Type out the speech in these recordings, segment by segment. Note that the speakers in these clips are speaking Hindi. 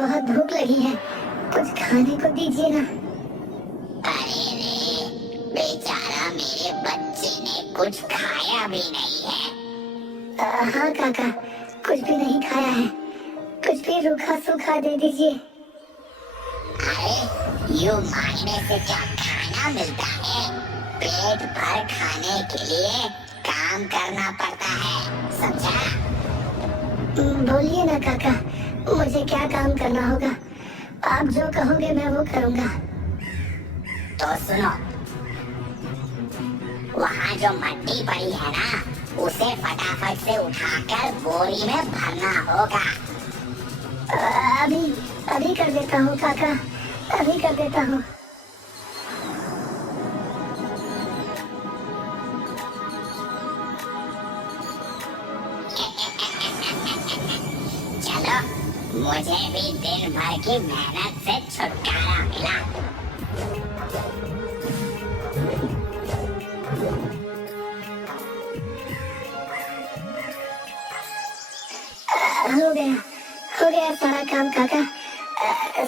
बहुत भूख लगी है, कुछ खाने को दीजिए ना। अरे रे, बेचारा मेरे बच्चे ने कुछ खाया भी नहीं है। हाँ काका, कुछ भी नहीं खाया है, कुछ भी रूखा सूखा दे दीजिए। अरे यूं मांगने से क्या खाना मिलता है? पेट भर खाने के लिए काम करना पड़ता है, समझा? बोलिए ना काका, मुझे क्या काम करना होगा? आप जो कहोगे मैं वो करूँगा। तो सुनो, वहाँ जो मट्टी पड़ी है ना, उसे फटाफट से उठाकर बोरी में भरना होगा। अभी अभी कर देता हूँ काका, अभी कर देता हूँ। चलो, मुझे भी दिन भर की मेहनत से छुटकारा मिला। हो गया सारा काम काका।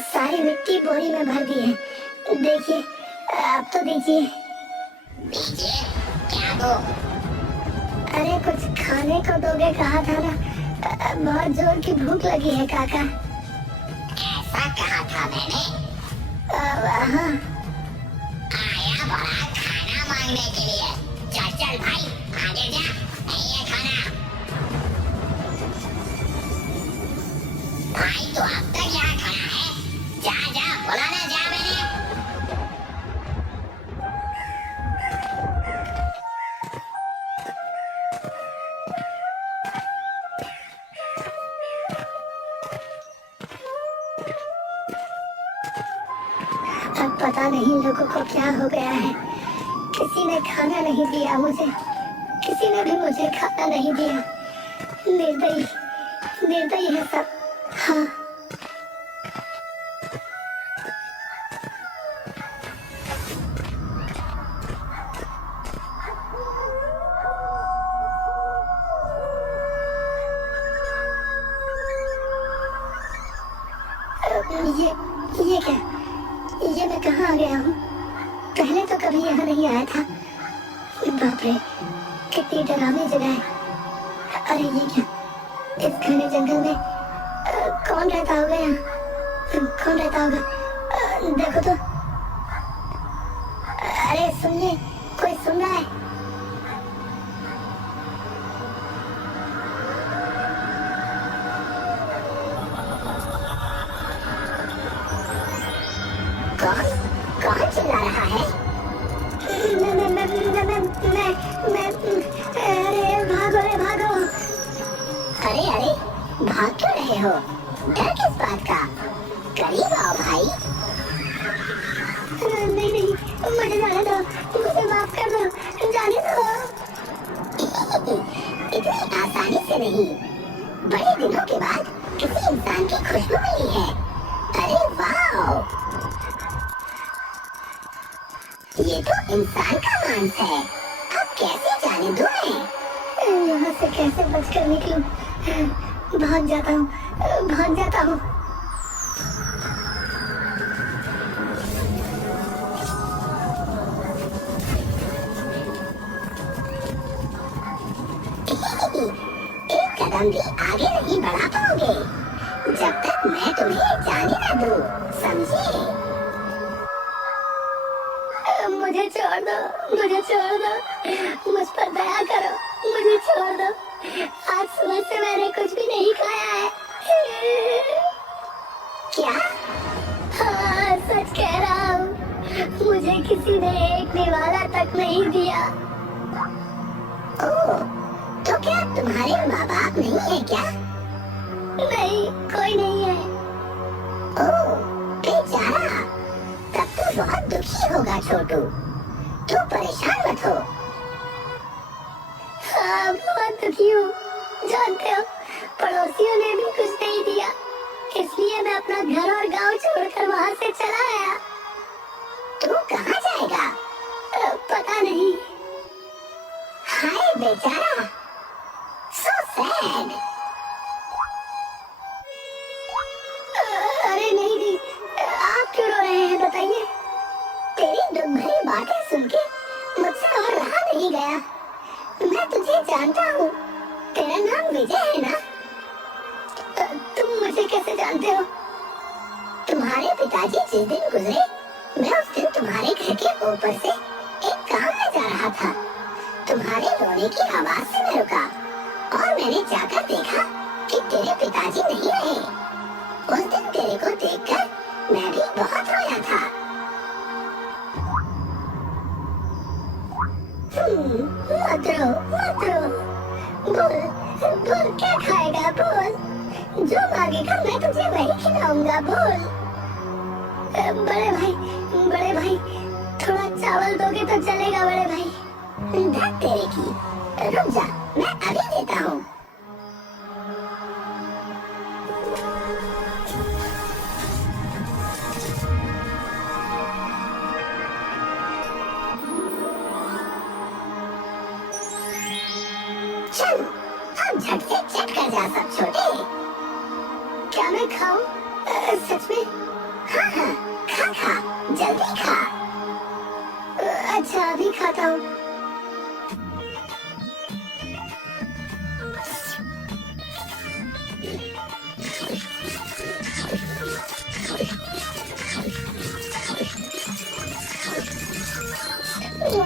सारी मिट्टी बोरी में भर दी है, देखिए, अब तो दीजिए। दीजिए? क्या दो? अरे कुछ खाने को दोगे कहा था ना, बहुत जोर की भूख लगी है काका। ऐसा कहा था मैंने? हाँ। आया बड़ा खाना मांगने के लिए। चल चल भाई, आगे जा, नहीं है खाना। भाई तो अब तक यहाँ खड़ा है, जा जा, बुलाना जा मैंने। अब पता नहीं लोगों को क्या हो गया है, किसी ने खाना नहीं दिया मुझे, किसी ने भी मुझे खाना नहीं दिया। निर्दयी निर्दयी है सब। हाँ। ये क्या? ये मैं कहाँ आ गया हूँ? पहले तो कभी यहाँ नहीं आया था। बाप रे, कितनी डरावनी जगह है। अरे ये क्या, इस घने जंगल में कौन रहता होगा यहाँ? कौन रहता होगा? देखो तो। अरे सुनिए, कोई सुन रहा है? कौन कौन चिल्ला रहा है? मैं अरे भागो रे भागो। अरे अरे, भाग क्यों रहे हो? डर किस बात का? करीब आओ भाई। नहीं नहीं, मुझे जाने दो, मुझे माफ कर दो, जाने दो। इतनी आसानी से नहीं। बड़े दिनों के बाद किसी इंसान की खुशबू मिली है। अरे वाह, ये तो इंसान का मांस है। अब कैसे जाने दूं मैं? यहाँ से कैसे बचकर निकलूं? भाग जाता हूँ, भाग जाता हूँ। एक कदम भी आगे नहीं बढ़ा पाओगे जब तक मैं तुम्हें जाने न दूं, समझे? मुझे छोड़ दो, मुझे छोड़ दो, मुझ पर दया करो, मुझे छोड़ दो। आज सुबह से मैंने कुछ भी नहीं खाया है। क्या? हाँ, सच कह रहा हूँ, मुझे किसी ने एक निवाला तक नहीं दिया। ओह, तो क्या तुम्हारे माँ बाप नहीं है क्या? नहीं, कोई नहीं है। ओह, बेचारा, तब तो बहुत दुखी होगा छोटू। तू परेशान मत हो। हाँ, बहुत दुखी हूँ। जानते हो, पड़ोसियों ने भी कुछ नहीं दिया, इसलिए मैं अपना घर और गांव छोड़कर वहाँ से चला आया। तू कहाँ जाएगा? पता नहीं। हाय बेचारा, सो सैड। जानता हूँ, तेरा नाम विजय है ना? तुम मुझे कैसे जानते हो? तुम्हारे पिताजी जिस दिन गुजरे, मैं उस दिन तुम्हारे घर के ऊपर से एक काम में जा रहा था। तुम्हारे रोने की आवाज से मैं रुका और मैंने जाकर देखा कि तेरे पिताजी नहीं रहे। उस दिन तेरे को देखकर मैं भी बहुत रोया था। मत रो, मत रो। बोल, बोल क्या खाएगा? बोल, जो मांगेगा मैं तुझे वही खिलाऊंगा। बोल। बड़े भाई, थोड़ा चावल दोगे तो चलेगा बड़े भाई। धत तेरे की, रुक जा, मैं अभी देता हूँ। चल, अब झट से चट कर जा सब छोटे। क्या मैं खाऊं? सच में? हाँ, खा, जल्दी खा। अच्छा, अभी खाता हूँ।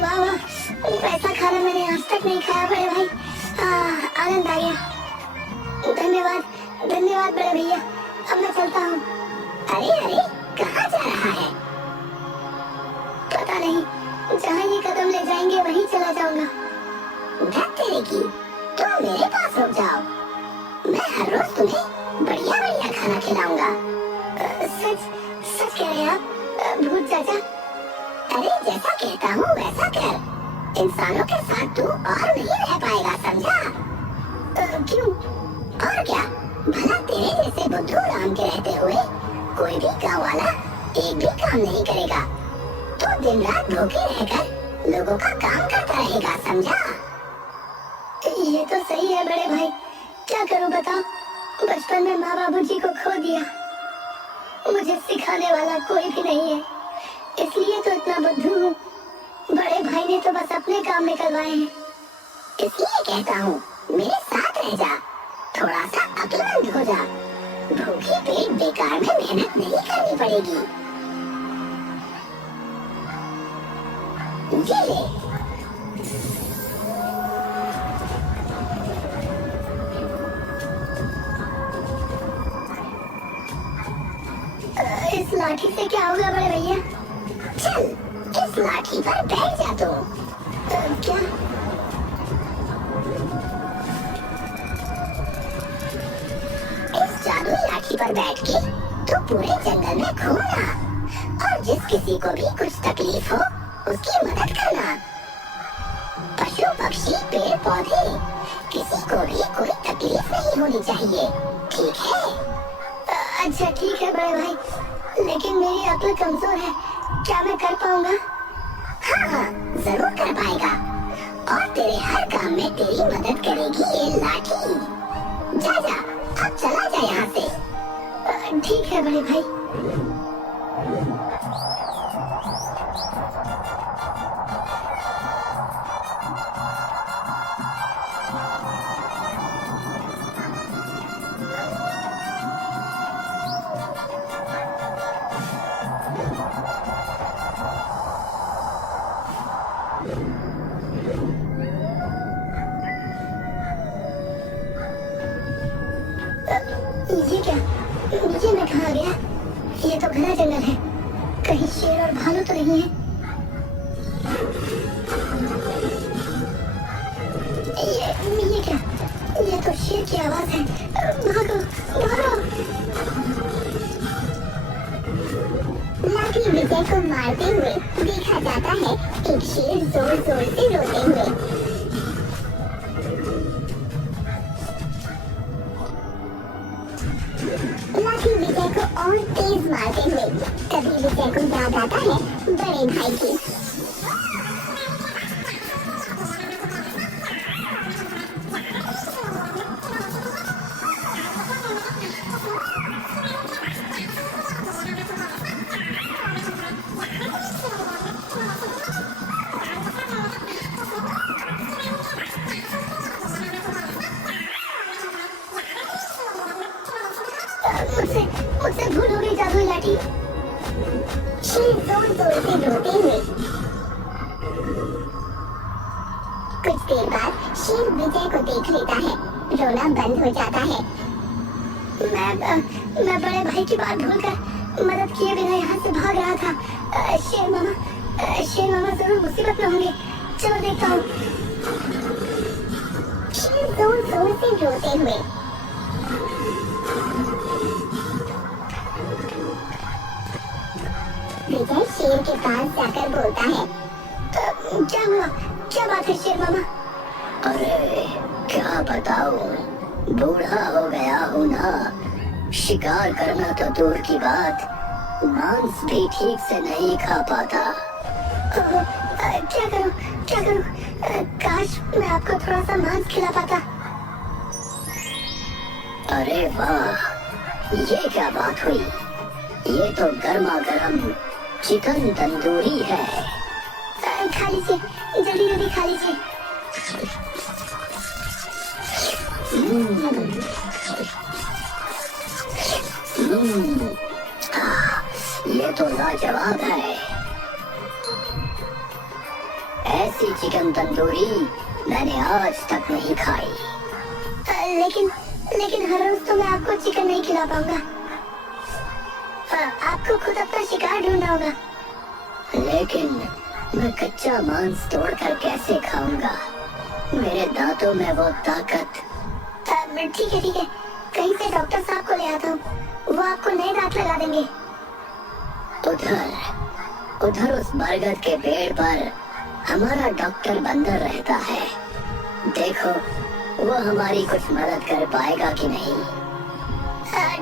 वाह, ऐसा खाना मैंने आज तक नहीं खाया बड़े भाई। आनंद आ गया। धन्यवाद बड़े भैया। अब मैं चलता हूँ। अरे, कहाँ जा रहा है? पता नहीं, जहाँ ये कदम ले जाएंगे वहीं चला जाऊंगा। धत तेरे की, तुम मेरे पास रुक जाओ। मैं हर रोज तुम्हें बढ़िया खाना खिलाऊंगा। सच कह रहे आप भूत चाचा? अरे जैसा कहता हूँ वैसा कर। इंसानों के साथ तू और नहीं रह पाएगा, समझा? क्यों? और क्या, भला तेरे जैसे बुद्धू राम के रहते हुए कोई भी गाँव वाला एक भी काम नहीं करेगा। तो दिन रात भूखे रहकर लोगों का काम करता रहेगा, समझा? ये तो सही है बड़े भाई, क्या करूं बताओ? बचपन में माँ बाबू जी को खो दिया। मुझे सिखाने वाला कोई भी नहीं है, इसलिए तो इतना बुद्धू हूँ। बड़े भाई ने तो बस अपने काम निकलवाए हैं। इसलिए कहता हूँ, मेरे साथ रह जा, थोड़ा सा अक्लमंद हो जा। भूखे पेट बेकार में मेहनत नहीं करनी पड़ेगी। ये ले। इस लाठी से क्या होगा बड़े भैया? चल, इस लाठी पर बैठ जा तू। क्या? इस जादुई लाठी पर बैठ के तू पूरे जंगल में घूमना और जिस किसी को भी कुछ तकलीफ हो उसकी मदद करना। पशु पक्षी पेड़ पौधे किसी को भी कोई तकलीफ नहीं होनी चाहिए, ठीक है? अच्छा ठीक है बड़े भाई, लेकिन मेरी अक्ल कमजोर है, क्या मैं कर पाऊंगा? हाँ, जरूर कर पाएगा। और तेरे हर काम में तेरी मदद करेगी ये लाठी। जा, अब चला जा यहाँ से। ठीक है बड़े भाई। ये क्या? ये मैं कहाँ गया? ये तो घना जंगल है, कहीं शेर और भालू तो नहीं है? ये क्या? ये तो शेर की आवाज है। भागो, भागो। लाठी विजय को मारते हुए देखा जाता है एक शेर जोर जोर से रोते हुए। लाठी विजय को और तेज मारते हुए तभी विजय को याद आता है बड़े भाई की। मुझसे भूल हो गई जादुई लाठी। शेर जोर जोर से रोते हुए। कुछ देर बाद शेर विजय को देख लेता है, रोना बंद हो जाता है। मैं बड़े भाई की बात भूलकर मदद किए बिना यहाँ से भाग रहा था। शेर मामा जरूर मुसीबत में होंगे, चलो देखता हूँ। शेर जोर जोर से रोते हुए। विजय शेर के पास जाकर बोलता है, क्या हुआ, क्या बात है शेर मामा? अरे क्या बताऊं, बूढ़ा हो गया हूँ ना, शिकार करना तो दूर की बात, मांस भी ठीक से नहीं खा पाता। क्या करूं? काश मैं आपको थोड़ा सा मांस खिला पाता। अरे वाह, ये क्या बात हुई, ये तो गर्मा गर्म चिकन तंदूरी है। खा लीजिए, जल्दी जल्दी खा लीजिए। ये तो लाजवाब है, ऐसी चिकन तंदूरी मैंने आज तक नहीं खाई। लेकिन हर रोज तो मैं आपको चिकन नहीं खिला पाऊंगा। आपको खुद अपना शिकार ढूंढना होगा। लेकिन मैं कच्चा मांस तोड़कर कैसे खाऊंगा, मेरे दांतों में वो ताकत। ठीक है, कहीं से डॉक्टर साहब को ले आता हूँ, वो आपको नए दांत लगा देंगे। उधर उस बरगद के पेड़ पर हमारा डॉक्टर बंदर रहता है, देखो वो हमारी कुछ मदद कर पाएगा कि नहीं।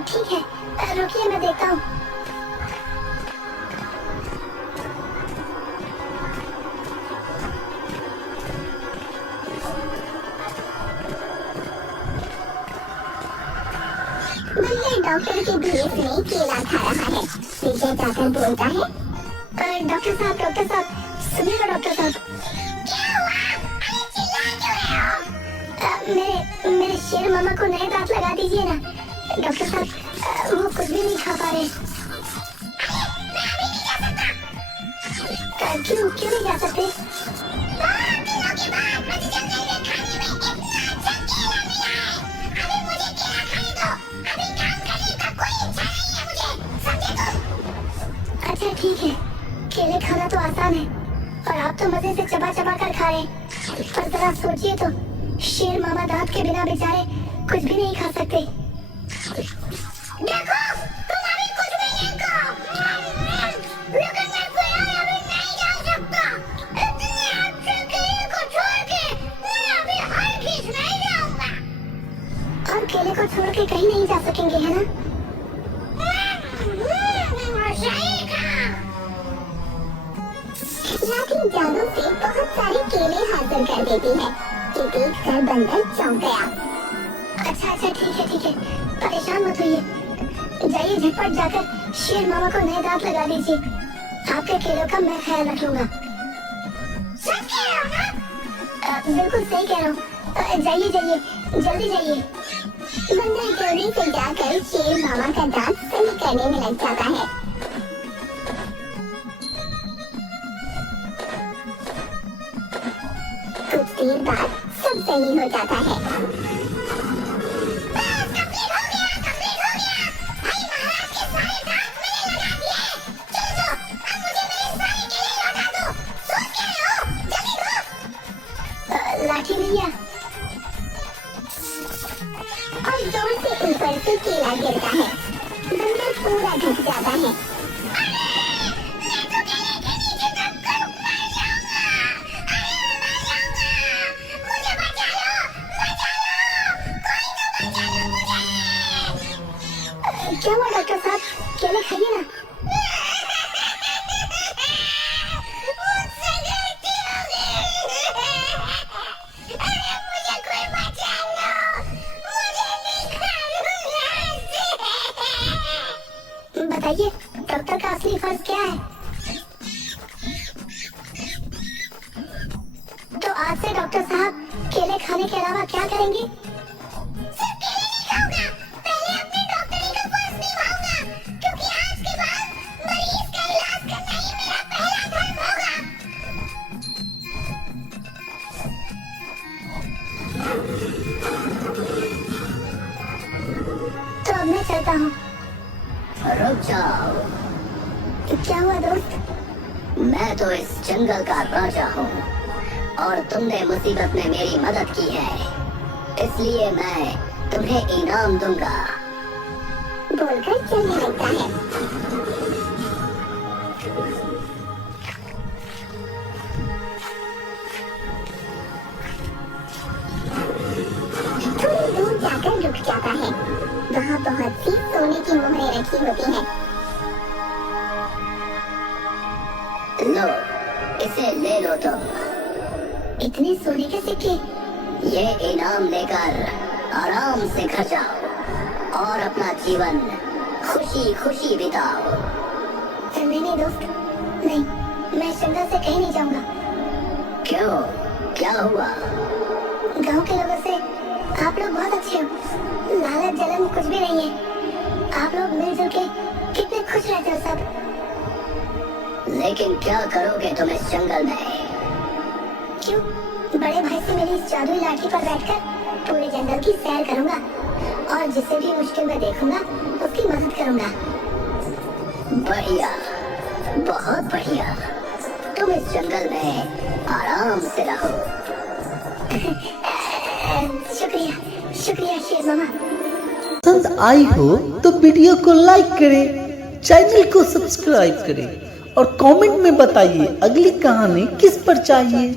ठीक है, रुकिए मैं देखता हूँ। डॉक्टर के भेष में केला खा रहा है। विजय जाकर बोलता है, डॉक्टर साहब सुनिएगा डॉक्टर साहब। क्या हुआ? अरे चिल्ला क्यों रहे हो? मेरे शेर मामा को नए दांत लगा दीजिए ना डॉक्टर साहब, वो कुछ भी नहीं खा पा रहे। क्यों नहीं जा सकते? अच्छा ठीक है, केले खाना तो आसान है और आप तो मजे से चबा चबा कर खा रहे, पर जरा सोचिए तो, शेर मामा दांत के बिना बेचारे कुछ भी नहीं खा सकते। देखो, तुम अभी कुछ भी नहीं खाओ, लेकिन मैं फिलहाल अभी नहीं जा सकता। इतने अच्छे केले को छोड़ के मैं अभी हरगिज़ नहीं जाऊंगा। और केले को छोड़ के कहीं नहीं जा सकेंगे, है ना? लाठी जादू से बहुत सारे केले हासिल कर देती है, कि देखकर बंदर चौंक गया। अच्छा ठीक है, परेशान मत होइए, जाइए झटपट जाकर शेर मामा को नए दांत लगा दीजिए। आपके केलों का मैं ख्याल रख लूंगा। सच कह रहे हो ना? बिल्कुल सही कह रहा हूँ। जाइए जल्दी जाइए। बंदर जल्दी से जाकर शेर मामा का दांत सही करने में लग जाता है। कुछ देर बाद सब सही हो जाता है। लाठी भैया, और जोर से ऊपर से केला गिरता है, बंदर पूरा ढक जाता है। क्या हुआ डॉक्टर साहब, केले खाइए ना। बताइए डॉक्टर का असली फर्ज क्या है? तो आज से डॉक्टर साहब केले खाने के अलावा क्या करेंगे? सिर्फ केले नहीं खाऊंगा, पहले अपने डॉक्टरी का फर्ज निभाऊंगा। रुक जाओ। क्या हुआ दोस्त? मैं तो इस जंगल का राजा हूँ और तुमने मुसीबत में मेरी मदद की है, इसलिए मैं तुम्हें इनाम दूंगा। बोलकर चलने लगता है। थोड़ी दूर जाकर रुक जाता है। वहाँ बहुत सी सोने की मोहरें रखी होती हैं। लो, इसे ले लो तुम। इतने सोने के सिक्के? ये इनाम लेकर आराम से घर जाओ और अपना जीवन खुशी खुशी बिताओ। नहीं दोस्त, नहीं, मैं जंगल से कहीं नहीं जाऊंगा। क्यों, क्या हुआ? गांव के लोगों से आप लोग बहुत अच्छे हो, लालच जलन कुछ भी नहीं है। आप लोग मिलजुल के कितने खुश रहते हो सब। लेकिन क्या करोगे तुम इस जंगल में? क्यों? बड़े भाई से मेरी इस जादुई लाठी पर बैठकर पूरे जंगल की सैर करूंगा और जिसे भी मुश्किल में देखूंगा उसकी मदद करूंगा। बढ़िया, बहुत बढ़िया। तुम इस जंगल में आराम से रहो। शुक्रिया, शुक्रिया शेर मामा। पसंद आई हो तो वीडियो को लाइक करें, चैनल को सब्सक्राइब करें और कमेंट में बताइए अगली कहानी किस पर चाहिए।